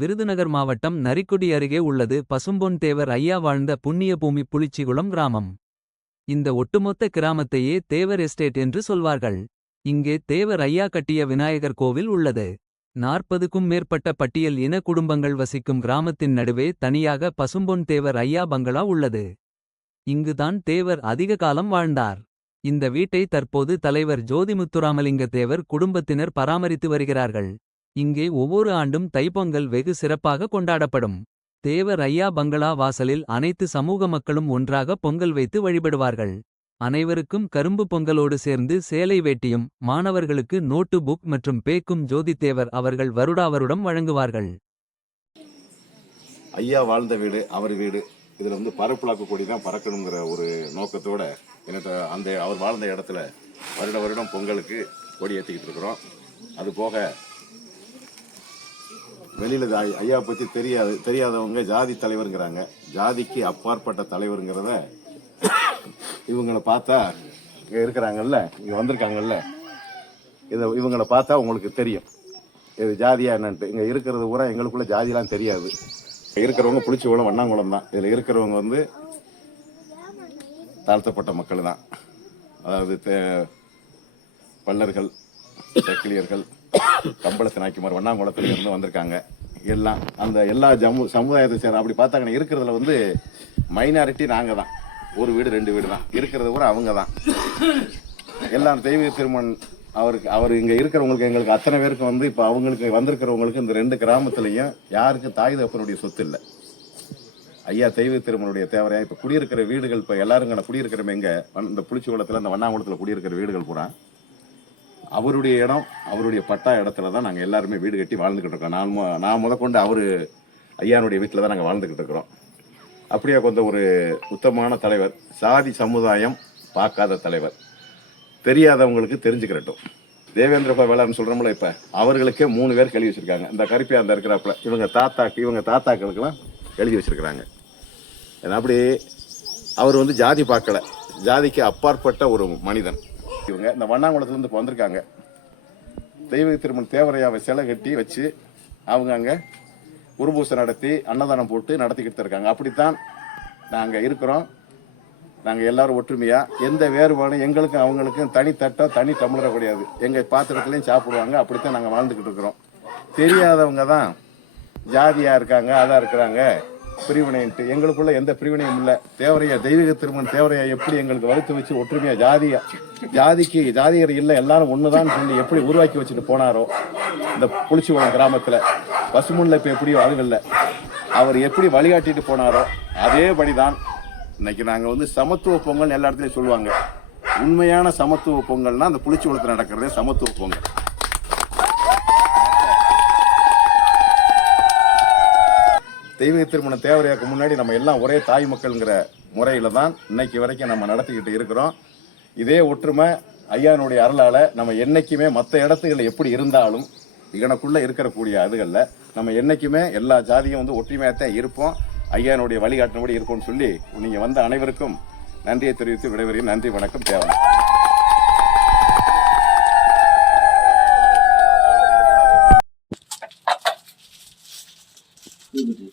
விருதுநகர் மாவட்டம் நரிக்குடி அருகே உள்ளது பசும்பொன் தேவர் ஐயா வாழ்ந்த புண்ணிய பூமி புளிச்சிகுளம் கிராமம். இந்த ஒட்டுமொத்த கிராமத்தையே தேவர் எஸ்டேட் என்று சொல்வார்கள். இங்கே தேவர் ஐயா கட்டிய விநாயகர் கோவில் உள்ளது. நாற்பதுக்கும் மேற்பட்ட பட்டியல் இன குடும்பங்கள் வசிக்கும் கிராமத்தின் நடுவே தனியாக பசும்பொன் தேவர் ஐயா பங்களா உள்ளது. இங்குதான் தேவர் அதிக காலம் வாழ்ந்தார். இந்த வீட்டை தற்போது தலைவர் ஜோதிமுத்துராமலிங்க தேவர் குடும்பத்தினர் பராமரித்து வருகிறார்கள். இங்கே ஒவ்வொரு ஆண்டும் தைப்பொங்கல் வெகு சிறப்பாக கொண்டாடப்படும். தேவர் ஐயா பங்களா வாசலில் அனைத்து சமூக மக்களும் ஒன்றாக பொங்கல் வைத்து வழிபடுவார்கள். அனைவருக்கும் கரும்பு பொங்கலோடு சேர்ந்து சேலை வேட்டியும். மாணவர்களுக்கு நோட்டு புக் மற்றும் பேக்கும் ஜோதித்தேவர் அவர்கள் வருடா வருடம் வழங்குவார்கள். ஐயா வாழ்ந்த வீடு அவர் வீடு இதுல வந்து பரப்புலாக்கு கொடி தான் பறக்கணுங்கிற ஒரு நோக்கத்தோட எனக்கு அந்த அவர் வாழ்ந்த இடத்துல வருட வருடம் பொங்கலுக்கு கொடி ஏற்றிக்கிட்டு இருக்கிறோம் அது போக வெளியில் ஐ- ஐயா பற்றி தெரியாது. தெரியாதவங்க ஜாதி தலைவருங்கிறாங்க. ஜாதிக்கு அப்பாற்பட்ட தலைவருங்கிறத இவங்களை பார்த்தா இங்கே இருக்கிறாங்கல்ல இங்கே வந்திருக்காங்கல்ல. இதை இவங்களை பார்த்தா உங்களுக்கு தெரியும். இது ஜாதியா என்னன்ட்டு. இங்கே இருக்கிறது பூரா எங்களுக்குள்ள ஜாதிலாம் தெரியாது. இருக்கிறவங்க புளிச்சகுளம் வண்ணாங்குளம் தான். இதில் இருக்கிறவங்க வந்து தாழ்த்தப்பட்ட மக்கள் தான். அதாவது பல்லர்கள் செக்கிலியர்கள் கம்பளத்து நாய்க்குமார் வண்ணாங்குளத்துலேருந்து வந்திருக்காங்க. எல்லாம் அந்த எல்லா ஜம்மு சமுதாயத்தை சேர அப்படி பார்த்தாங்கன்னா இருக்கிறதுல வந்து மைனாரிட்டி நாங்கள் தான் ஒரு வீடு ரெண்டு வீடு தான் இருக்கிறது கூட அவங்க தான் எல்லாம் தெய்வீக திருமண் அவருக்கு அவர் இங்கே இருக்கிறவங்களுக்கு எங்களுக்கு அத்தனை பேருக்கு வந்து இப்போ அவங்களுக்கு வந்திருக்கிறவங்களுக்கு இந்த ரெண்டு கிராமத்துலேயும் யாருக்கும் தாய் தப்பனுடைய சொத்து இல்லை. ஐயா தெய்வ திருமனுடைய தேவரையா இப்போ குடியிருக்கிற வீடுகள் இப்போ எல்லாரும் குடியிருக்கிறவங்க இந்த புளிச்சி இந்த புளிச்சிகுளத்துல இந்த வண்ணாங்குளத்தில் குடியிருக்கிற வீடுகள் பூரா அவருடைய இடம் அவருடைய பட்டா இடத்துல தான் நாங்கள் எல்லாருமே வீடு கட்டி வாழ்ந்துக்கிட்டு இருக்கோம். நான் நான் முதற்கொண்டு அவர் ஐயானுடைய வீட்டில் தான் நாங்கள் வாழ்ந்துக்கிட்டு இருக்கிறோம். அப்படியே கொஞ்சம் ஒரு உத்தமமான தலைவர் சாதி சமுதாயம் பார்க்காத தலைவர். தெரியாதவங்களுக்கு தெரிஞ்சுக்கிறட்டும். தேவேந்திர பா வேளாண் இப்போ அவர்களுக்கே மூணு பேர் கழுவி வச்சுருக்காங்க. இந்த கருப்பியா அந்த இருக்கிறாப்புல இவங்க தாத்தாக்கு இவங்க தாத்தாக்களுக்கெல்லாம் எழுதி வச்சுருக்கிறாங்க. அப்படி அவர் வந்து ஜாதி பார்க்கல. ஜாதிக்கு அப்பாற்பட்ட ஒரு மனிதன். இவங்க இந்த வண்ணாங்குளத்துலேருந்து இப்போ வந்திருக்காங்க. தெய்வ திருமண தேவரையாவை சிலை கட்டி வச்சு அவங்க அங்கே குருபூசை நடத்தி அன்னதானம் போட்டு நடத்திக்கிட்டு இருக்காங்க. அப்படித்தான் நாங்கள் இருக்கிறோம். நாங்கள் எல்லாரும் ஒற்றுமையாக எந்த வேறுபாடும் எங்களுக்கும் அவங்களுக்கும் தனித்தட்டம் தனி டம்ளரோ கிடையாது. எங்கள் பாத்திரத்துலையும் சாப்பிடுவாங்க. அப்படித்தான் நாங்கள் வாழ்ந்துக்கிட்டு இருக்கிறோம். தெரியாதவங்க தான் ஜாதியாக இருக்காங்க அதாக இருக்கிறாங்க. பிரிவினைன்ட்டு. எங்களுக்குள்ள எந்த பிரிவினையும் இல்லை. தேவரையா தெய்வீக திருமணம் தேவரையா எப்படி எங்களுக்கு வகுத்து வச்சு ஒற்றுமையா ஜாதியா ஜாதிக்கு ஜாதிகர் இல்லை எல்லாரும் ஒண்ணுதான் சொல்லி எப்படி உருவாக்கி வச்சுட்டு போனாரோ இந்த புளிச்சிகுளம் கிராமத்துல பசுமுல்ல இப்ப எப்படியோ அழுகல்ல அவர் எப்படி வழிகாட்டிட்டு போனாரோ அதேபடிதான் இன்னைக்கு நாங்க வந்து சமத்துவ பொங்கல் எல்லா இடத்துலயும் சொல்லுவாங்க. உண்மையான சமத்துவ பொங்கல்னா அந்த புளிச்சிகுளத்துல நடக்கிறதே சமத்துவ பொங்கல். தெய்வீக திருமண தேவரையாக்கு முன்னாடி நம்ம எல்லாம் ஒரே தாய் மக்கள்ங்கிற முறையில் தான் இன்னைக்கு வரைக்கும் நம்ம நடத்திக்கிட்டு இருக்கிறோம். இதே ஒற்றுமை ஐயானுடைய அருளால் நம்ம என்றைக்குமே மற்ற இடத்துகள் எப்படி இருந்தாலும் இகனக்குள்ள இருக்கக்கூடிய அதுகளில் நம்ம என்றைக்குமே எல்லா ஜாதியும் வந்து ஒற்றுமையாக தான் இருப்போம். ஐயானுடைய வழிகாட்டினபடி இருக்கும்னு சொல்லி நீங்கள் வந்த அனைவருக்கும் நன்றியை தெரிவித்து விடைபெறுகிறேன். நன்றி வணக்கம் தேவை இருக்கட்டும்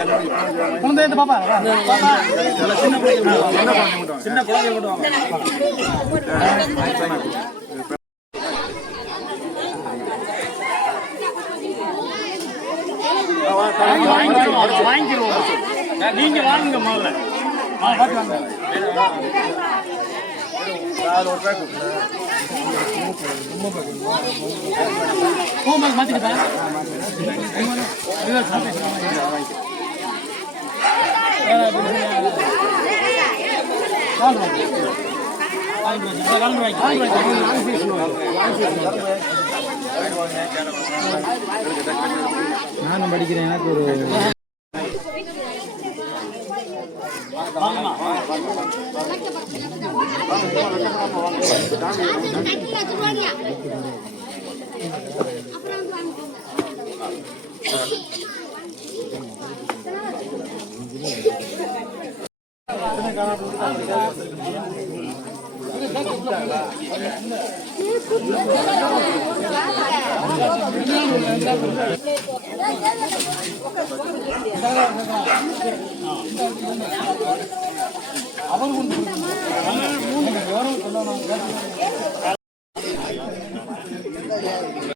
மூட்டு புட்டு தேவை அப்படின்னு வாங்கிடுவோம் நீங்க வாங்குங்க முதல்ல நானும் படிக்கிறேன் எனக்கு ஒரு வாங்க அவர் ஒன்று மூணு விவரம் சொல்லணும்